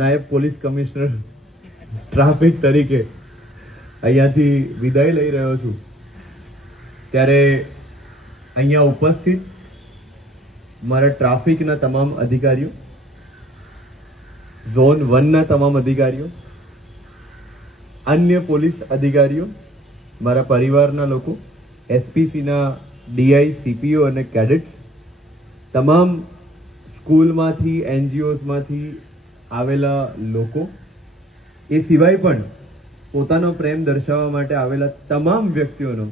નાયબ police commissioner traffic તરીકે અહીંયાથી વિદાય લઈ રહ્યો છું. ત્યારે અહીંયા ઉપસ્થિત મારા ટ્રાફિકના તમામ અધિકારીઓ, ઝોન વનના તમામ અધિકારીઓ, અન્ય પોલીસ અધિકારીઓ, મારા પરિવારના લોકો, એસપીસીના ડીઆઈ, સીપીઓ અને કેડેટ્સ, તમામ સ્કૂલમાંથી, એનજીઓઝમાંથી આવેલા લોકો, એ સિવાય પણ પોતાનો પ્રેમ દર્શાવવા માટે આવેલા તમામ વ્યક્તિઓનો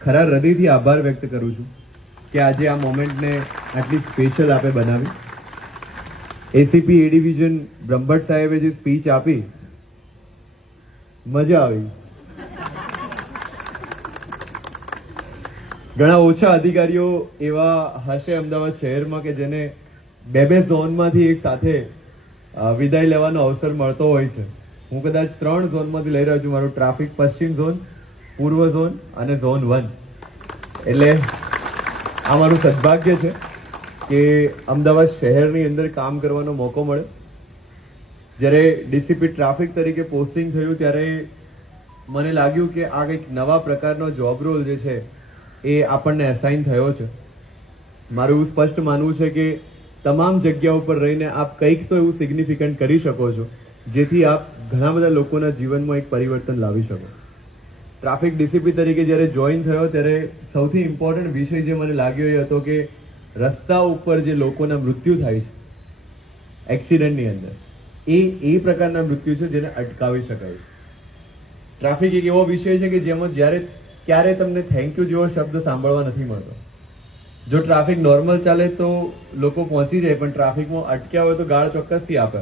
ખરા હૃદયથી આભાર વ્યક્ત કરું છું કે આજે આ મોમેન્ટને આટલી સ્પેશિયલ આપે બનાવી. એસીપી એ ડિવિઝન બ્રહ્મભટ્ટ સાહેબે જે સ્પીચ આપી, મજા આવી. ઘણા ઓછા અધિકારીઓ એવા હશે અમદાવાદ શહેરમાં કે જેને બે બે ઝોનમાંથી એક સાથે વિદાય લેવાનો અવસર મળતો હોય છે. હું કદાચ ત્રણ ઝોનમાંથી લઈ રહ્યો છું. મારું ટ્રાફિક પશ્ચિમ ઝોન, પૂર્વ ઝોન અને ઝોન વન. એટલે આ મારું સદભાગ્ય છે કે અમદાવાદ શહેરની અંદર કામ કરવાનો મોકો મળે. જ્યારે ડીસીપી ટ્રાફિક તરીકે પોસ્ટિંગ થયું ત્યારે મને લાગ્યું કે આ કંઈક નવા પ્રકારનો જોબ રોલ જે છે એ આપણને એસાઇન થયો છે. મારું સ્પષ્ટ માનવું છે કે તમામ જગ્યા ઉપર રહીને આપ કંઈક તો એવું સિગ્નિફિકન્ટ કરી શકો છો, જેથી આપ ઘણા બધા લોકોના જીવનમાં એક પરિવર્તન લાવી શકો. ટ્રાફિક ડિસિપ્લિન તરીકે જ્યારે જોઈન થયો, ત્યારે સૌથી ઇમ્પોર્ટન્ટ વિષય જે મને લાગ્યો એ હતો કે રસ્તા ઉપર જે લોકોના મૃત્યુ થાય છે એક્સિડન્ટની અંદર, એ એ પ્રકારના મૃત્યુ છે જેને અટકાવી શકાય ટ્રાફિક એક એવો વિષય છે કે જેમાં જ્યારે, ક્યારે તમને થેન્ક યુ જેવો શબ્દ સાંભળવા નથી મળતો. જો ટ્રાફિક નોર્મલ ચાલે તો લોકો પહોંચી જાય, પણ ટ્રાફિકમાં અટક્યા હોય તો ગાળ ચોક્કસથી આપે.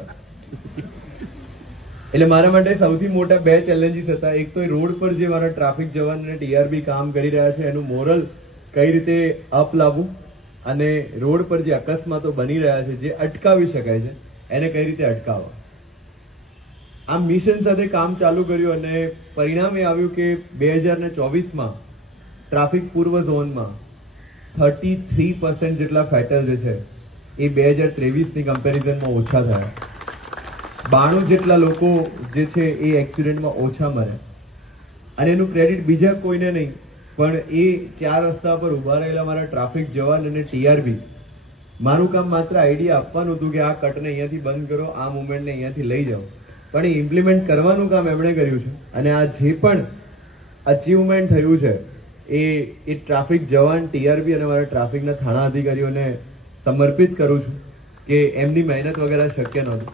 એટલે મારા માટે સૌથી મોટા બે ચેલેન્જીસ હતા. એક તો રોડ પર જે મારા ટ્રાફિક જવાન અને ટીઆરબી કામ કરી રહ્યા છે, એનું મોરલ કઈ રીતે અપ લાવવું અને રોડ પર જે અકસ્માતો બની રહ્યા છે, જે અટકાવી શકાય છે, એને કઈ રીતે અટકાવવા. આ મિશન સાથે કામ ચાલુ કર્યું અને પરિણામ એ આવ્યું કે બે હજાર ને ચોવીસમાં ટ્રાફિક પૂર્વ ઝોનમાં થર્ટી થ્રી પર્સન્ટ જેટલા ફેટલ જે છે, એ બે હજાર ત્રેવીસની કમ્પેરિઝનમાં ઓછા થયા. બાણું જેટલા લોકો જે છે, એ એક્સિડન્ટમાં ઓછા મરે અને એનું ક્રેડિટ બીજા કોઈને નહીં, પણ એ ચાર રસ્તા પર ઊભા રહેલા મારા ટ્રાફિક જવાન અને ટીઆરબી મારું કામ માત્ર આઈડિયા આપવાનું હતું કે આ કટને અહીંયાથી બંધ કરો, આ મુવમેન્ટને અહીંયાથી લઈ જાઓ. પણ એ ઇમ્પ્લિમેન્ટ કરવાનું કામ એમણે કર્યું છે. અને આ જે પણ અચીવમેન્ટ થયું છે એ એ ટ્રાફિક જવાન ટીઆરબી અને મારા ટ્રાફિકના થાણા અધિકારીઓને સમર્પિત કરું છું કે એમની મહેનત વગેરે શક્ય નહોતું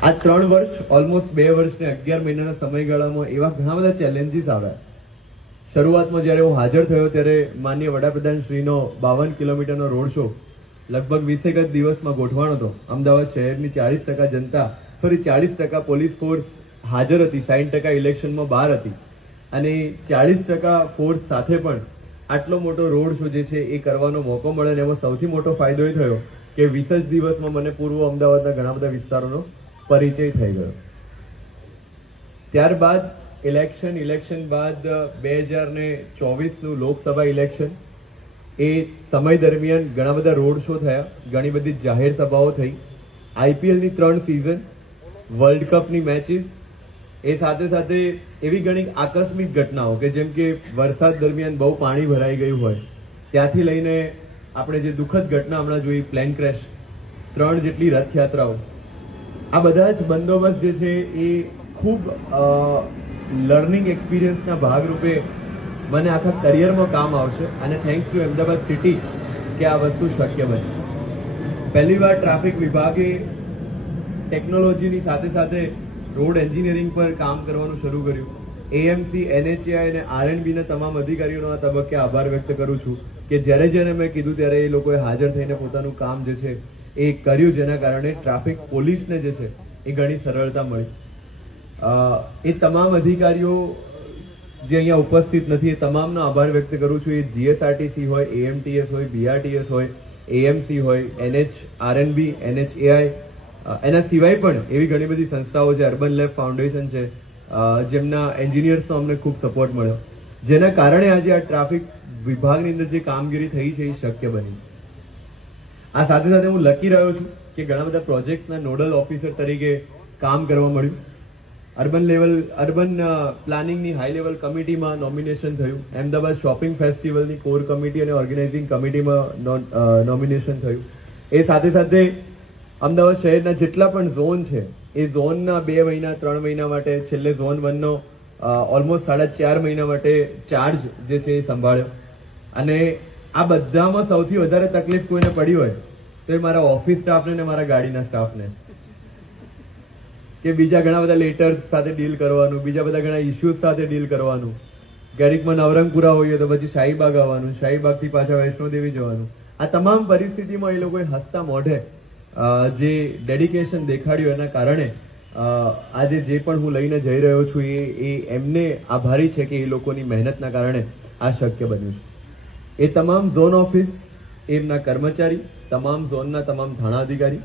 આ ત્રણ વર્ષ ઓલમોસ્ટ બે વર્ષ ને અગિયાર મહિનાના સમયગાળામાં એવા ઘણા બધા ચેલેન્જીસ આવ્યા. શરૂઆતમાં જ્યારે હું હાજર થયો ત્યારે માન્ય વડાપ્રધાન શ્રીનો બાવન કિલોમીટરનો રોડ શો લગભગ વીસેક જ દિવસમાં ગોઠવાનો હતો. અમદાવાદ શહેરની ચાળીસ ટકા જનતા સોરી ચાળીસ ટકા પોલીસ ફોર્સ હાજર હતી, સાઈઠ ટકા ઇલેક્શનમાં બહાર હતી. અને ચાળીસ ટકા ફોર્સ સાથે પણ આટલો મોટો રોડ શો જે છે એ કરવાનો મોકો મળે અને એમાં સૌથી મોટો ફાયદો એ થયો કે વીસ જ દિવસમાં મને પૂર્વ અમદાવાદના ઘણા બધા વિસ્તારોનો પરિચય થઈ ગયો. ત્યારબાદ ઇલેક્શન ઇલેક્શન બાદ બે હજાર ને ચોવીસનું લોકસભા ઇલેક્શન એ સમય દરમિયાન ઘણા બધા રોડ શો થયા, ઘણી બધી જાહેર સભાઓ થઈ. આઈપીએલની ત્રણ સિઝન વર્લ્ડ કપની મેચીસ એ સાથે સાથે એવી ઘણી આકસ્મિક ઘટનાઓ કે જેમ કે વરસાદ દરમિયાન બહુ પાણી ભરાઈ ગયું હોય, ત્યાંથી લઈને આપણે જે દુઃખદ ઘટના હમણાં જોઈ પ્લેન ક્રેશ ત્રણ જેટલી રથયાત્રાઓ, આ બધા જ બંદોબસ્ત જે છે એ ખૂબ લર્નિંગ એક્સપિરિયન્સના ભાગરૂપે મને આખા કરિયરમાં કામ આવશે અને થેન્ક્સ ટુ અમદાવાદ સિટી કે આ વસ્તુ શક્ય બની. પહેલી વાર ટ્રાફિક વિભાગે ટેકનોલોજીની સાથે સાથે રોડ એન્જિનિયરિંગ પર કામ કરવાનું શરૂ કર્યું. એએમસી એનએચએઆઈ અને આરએનબીના તમામ અધિકારીઓનો આ તબક્કે આભાર વ્યક્ત કરું છું કે જ્યારે જ્યારે મેં કીધું ત્યારે એ લોકોએ હાજર થઈને પોતાનું કામ જે છે એ કર્યું જેના કારણે ટ્રાફિક પોલીસને જે છે એ ઘણી સરળતા મળી. એ તમામ અધિકારીઓ જે અહીંયા ઉપસ્થિત નથી એ તમામનો આભાર વ્યક્ત કરું છું. એ જીએસઆરટીસી હોય એએમટીએસ હોય બીઆરટીએસ હોય એએમસી હોય એનએચ આરએનબી એનએચએઆઈ એના સિવાય પણ એવી ઘણી બધી સંસ્થાઓ છે અર્બન લેબ ફાઉન્ડેશન છે જેમના એન્જિનિયર્સનો અમને ખૂબ સપોર્ટ મળ્યો. જેના કારણે આજે આ ટ્રાફિક વિભાગની અંદર જે કામગીરી થઈ છે એ શક્ય બની. આ સાથે સાથે હું લખી રહ્યો છું કે ઘણા બધા પ્રોજેક્ટ્સના નોડલ ઓફિસર તરીકે કામ કરવા મળ્યું. અર્બન લેવલ અર્બન પ્લાનિંગની હાઈ લેવલ કમિટીમાં નોમિનેશન થયું. અમદાવાદ શોપિંગ ફેસ્ટિવલની કોર કમિટી અને ઓર્ગેનાઇઝિંગ કમિટીમાં નોમિનેશન થયું. એ સાથે સાથે અમદાવાદ શહેરના જેટલા પણ ઝોન છે, એ ઝોનના બે મહિના, ત્રણ મહિના માટે છેલ્લે ઝોન વનનો ઓલમોસ્ટ સાડા ચાર મહિના માટે ચાર્જ જે છે એ સંભાળ્યો. અને આ બધામાં સૌથી વધારે તકલીફ કોઈને પડી હોય, તો એ મારા ઓફિસ સ્ટાફને ને મારા ગાડીના સ્ટાફને કે બીજા ઘણા બધા લેટર્સ સાથે ડીલ કરવાનું, બીજા બધા ઘણા ઇસ્યુઝ સાથે ડીલ કરવાનું. ગરીકમાં નવરંગપુરા હોઈએ તો પછી શાહીબાગ આવવાનું, શાહીબાગથી પાછા વૈષ્ણોદેવી જવાનું. આ તમામ પરિસ્થિતિમાં એ લોકોએ હસતા મોઢે જે ડેડિકેશન દેખાડ્યું એના કારણે આજે જે પણ હું લઈને જઈ રહ્યો છું એ એ એમને આભારી છે કે એ લોકોની મહેનતના કારણે આ શક્ય બન્યું છે. એ તમામ ઝોન ઓફિસ, એમના કર્મચારી, તમામ ઝોનના તમામ થાણા અધિકારી,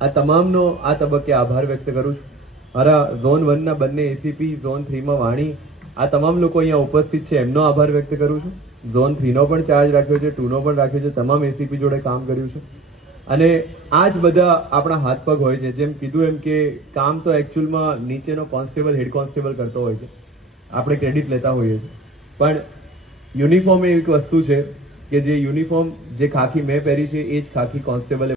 આ તમામનો આ તબક્કે આભાર વ્યક્ત કરું છું. મારા ઝોન વનના બંને એસીપી ઝોન થ્રીમાં વાણી, આ તમામ લોકો અહીંયા ઉપસ્થિત છે, એમનો આભાર વ્યક્ત કરું છું. ઝોન થ્રીનો પણ ચાર્જ રાખ્યો છે, ટુનો પણ રાખ્યો છે, તમામ એસીપી જોડે કામ કર્યું છે. અને આ જ બધા આપણા હાથ પગ હોય છે. જેમ કીધું એમ કે કામ તો એકચ્યુઅલમાં નીચેનો કોન્સ્ટેબલ હેડ કોન્સ્ટેબલ કરતો હોય છે. આપણે ક્રેડિટ લેતા હોઈએ છીએ. પણ યુનિફોર્મ એ એક વસ્તુ છે કે જે યુનિફોર્મ જે ખાખી મેં પહેરી છે, એ જ ખાખી કોન્સ્ટેબલે